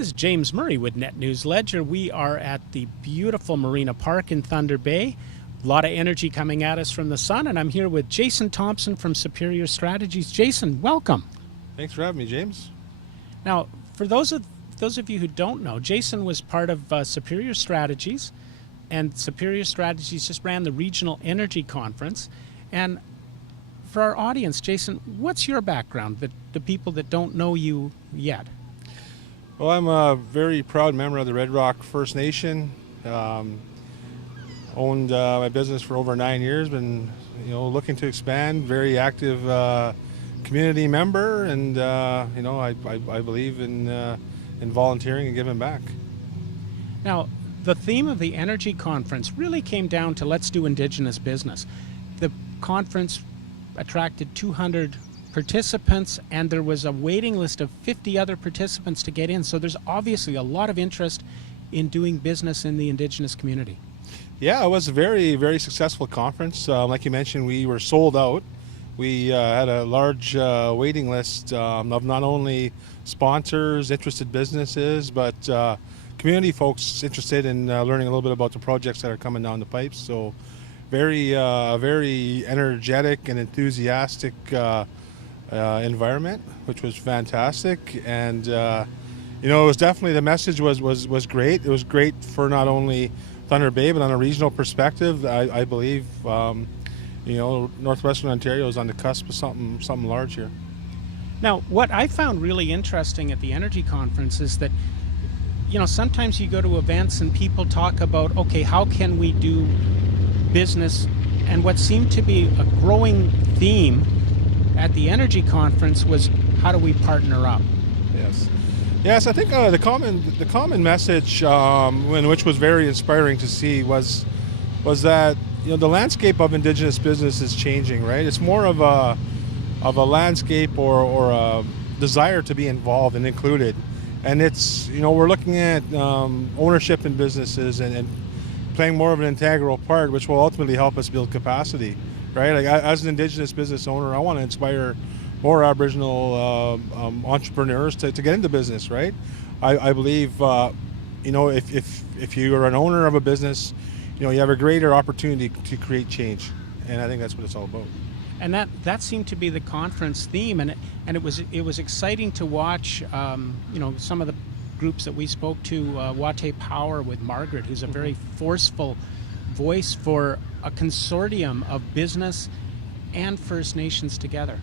This is James Murray with Net News Ledger. We are at the beautiful Marina Park in Thunder Bay. A lot of energy coming at us from the sun, and I'm here with Jason Thompson from Superior Strategies. Jason, welcome. Thanks for having me, James. Now, for those of you who don't know, Jason was part of Superior Strategies, and Superior Strategies just ran the Regional Energy Conference. And for our audience, Jason, what's your background, the people that don't know you yet? Well, I'm a very proud member of the Red Rock First Nation. Owned my business for over 9 years. Been, looking to expand. Very active community member, and I believe in volunteering and giving back. Now, the theme of the Energy Conference really came down to let's do Indigenous business. The conference attracted 200 participants, and there was a waiting list of 50 other participants to get in. So there's obviously a lot of interest in doing business in the Indigenous community. Yeah, it was a very, very successful conference. Like you mentioned, we were sold out. We had a large waiting list of not only sponsors, interested businesses, but community folks interested in learning a little bit about the projects that are coming down the pipes. So very energetic and enthusiastic environment, which was fantastic. And it was definitely, the message was great. It was great for not only Thunder Bay, but on a regional perspective. I believe Northwestern Ontario is on the cusp of something large here. Now, what I found really interesting at the Energy Conference is that sometimes you go to events and people talk about, okay, how can we do business? And what seemed to be a growing theme at the Energy Conference was, how do we partner up? Yes. I think the common message, which was very inspiring to see, was that the landscape of Indigenous business is changing. Right, it's more of a landscape or a desire to be involved and included, and it's we're looking at ownership in businesses and playing more of an integral part, which will ultimately help us build capacity. Right, like as an Indigenous business owner, I want to inspire more Aboriginal entrepreneurs to get into business. Right, I believe if you are an owner of a business, you have a greater opportunity to create change, and I think that's what it's all about. And that seemed to be the conference theme, and it was exciting to watch. Some of the groups that we spoke to, Wate Power with Margaret, who's a very forceful voice for a consortium of business and First Nations together.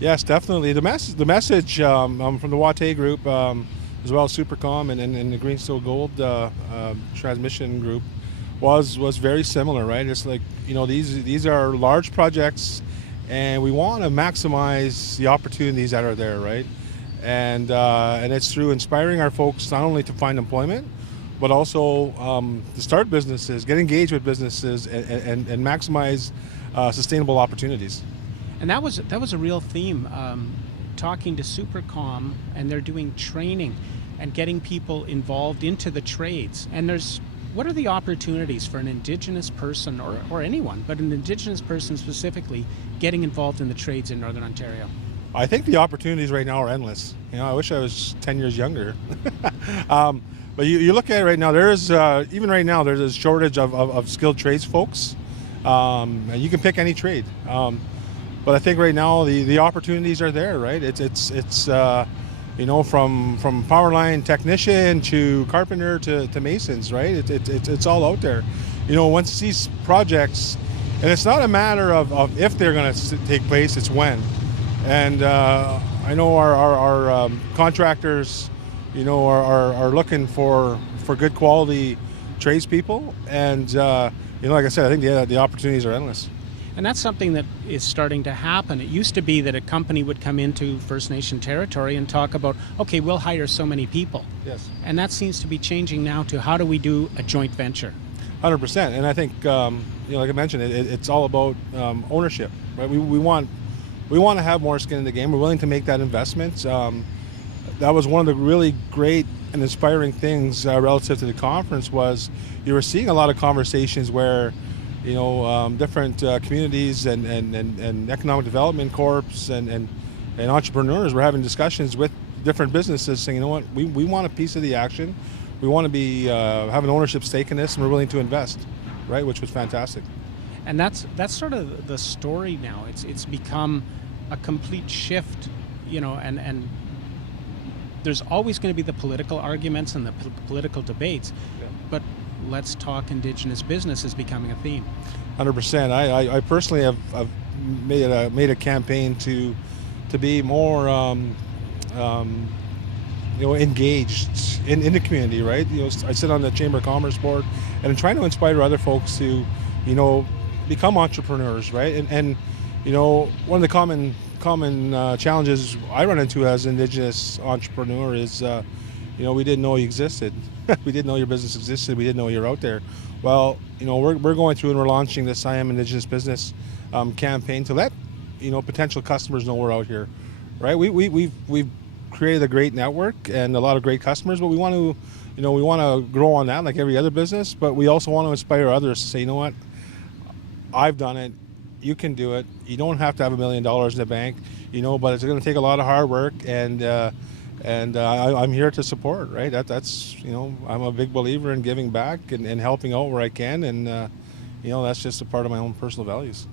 Yes, definitely. The message from the Wate group, as well as Supercom and the Greenstone Gold transmission group, was very similar. Right, it's like these are large projects, and we want to maximize the opportunities that are there. Right, and it's through inspiring our folks not only to find employment, but also to start businesses, get engaged with businesses, and maximize sustainable opportunities. And that was a real theme. Talking to Supercom, and they're doing training and getting people involved into the trades. And what are the opportunities for an Indigenous person or anyone, but an Indigenous person specifically, getting involved in the trades in Northern Ontario? I think the opportunities right now are endless. I wish I was 10 years younger. But you look at it right now, there's a shortage of skilled trades folks. And you can pick any trade. But I think right now the opportunities are there, right? It's from power line technician to carpenter to masons, right? It's all out there. Once these projects, and it's not a matter of if they're going to take place, it's when. And I know our contractors, are looking for good quality tradespeople, and like I said, I think the opportunities are endless. And that's something that is starting to happen. It used to be that a company would come into First Nation territory and talk about, okay, we'll hire so many people. Yes. And that seems to be changing now to how do we do a joint venture? 100%. And I think, like I mentioned, it's all about ownership. Right? We want to have more skin in the game. We're willing to make that investment. That was one of the really great and inspiring things relative to the conference, was you were seeing a lot of conversations where different communities and economic development corps and entrepreneurs were having discussions with different businesses saying, you know what, we want a piece of the action. We want to be have an ownership stake in this, and we're willing to invest, right? Which was fantastic. And that's sort of the story now. It's become a complete shift, and there's always going to be the political arguments and the political debates, but let's talk Indigenous business is becoming a theme. 100%. I personally have made a campaign to be more engaged in the community, right? I sit on the Chamber of Commerce board, and I'm trying to inspire other folks to, become entrepreneurs, right? And one of the common challenges I run into as an Indigenous entrepreneur is, we didn't know you existed. We didn't know your business existed. We didn't know you were out there. Well, we're going through and we're launching this I Am Indigenous Business campaign to let potential customers know we're out here, right? We've created a great network and a lot of great customers, but we want to grow on that like every other business. But we also want to inspire others to say, you know what, I've done it. You can do it. You don't have to have $1 million in the bank, but it's going to take a lot of hard work, and I'm here to support, right? That's I'm a big believer in giving back and helping out where I can, and that's just a part of my own personal values.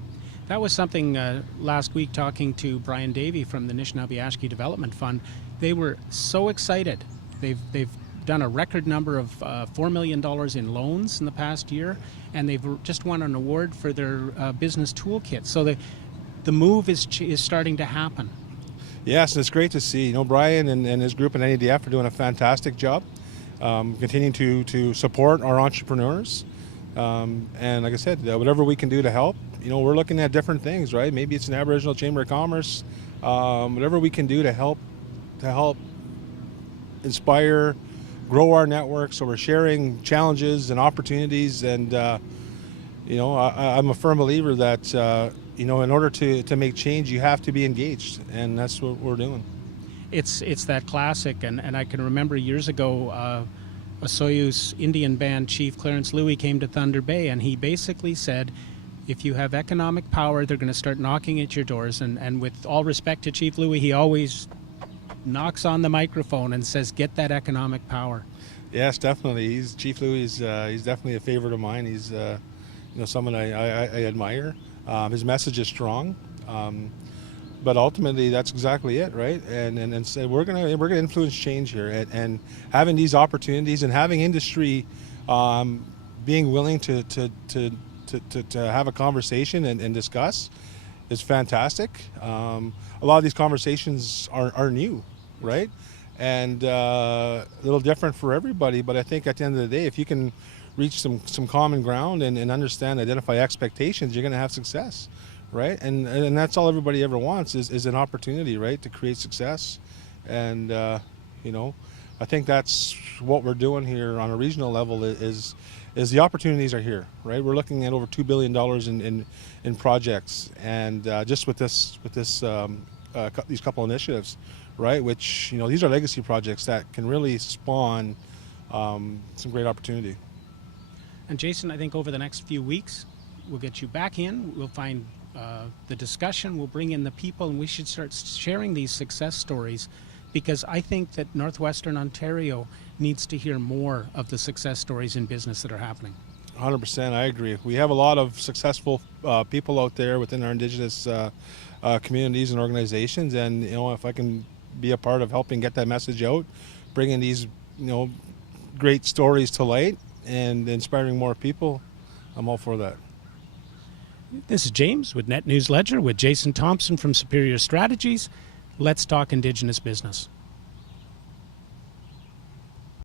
That was something last week talking to Brian Davey from the Anishinaabe-Ashkee Development Fund. They were so excited. They've done a record number of $4 million in loans in the past year, and they've just won an award for their business toolkit. So the move is starting to happen. Yes, and it's great to see. Brian and his group at NEDF are doing a fantastic job, continuing to support our entrepreneurs. And like I said, whatever we can do to help, we're looking at different things, right? Maybe it's an Aboriginal Chamber of Commerce, whatever we can do to help inspire, grow our network, so we're sharing challenges and opportunities. And I'm a firm believer that in order to make change, you have to be engaged, and that's what we're doing. It's that classic, and I can remember years ago, a Soyuz Indian band chief, Clarence Louie, came to Thunder Bay, and he basically said, if you have economic power, they're going to start knocking at your doors. And with all respect to Chief Louie, he always knocks on the microphone and says, get that economic power. Yes, definitely. Chief Louie he's definitely a favorite of mine. He's someone I admire. His message is strong, but ultimately that's exactly it, right? And so we're gonna influence change here, and having these opportunities and having industry being willing to have a conversation and discuss is fantastic. A lot of these conversations are new, right? And a little different for everybody, but I think at the end of the day, if you can reach some common ground and understand, identify expectations, you're going to have success, right? And that's all everybody ever wants is an opportunity, right, to create success. And I think that's what we're doing here on a regional level is the opportunities are here, right? We're looking at over $2 billion in projects, and just with these couple initiatives, right? Which these are legacy projects that can really spawn some great opportunity. And Jason, I think over the next few weeks, we'll get you back in. We'll find the discussion. We'll bring in the people, and we should start sharing these success stories, because I think that Northwestern Ontario needs to hear more of the success stories in business that are happening. 100%, I agree. We have a lot of successful people out there within our Indigenous communities and organizations, and if I can be a part of helping get that message out, bringing these great stories to light and inspiring more people, I'm all for that. This is James with Net News Ledger with Jason Thompson from Superior Strategies. Let's talk Indigenous business.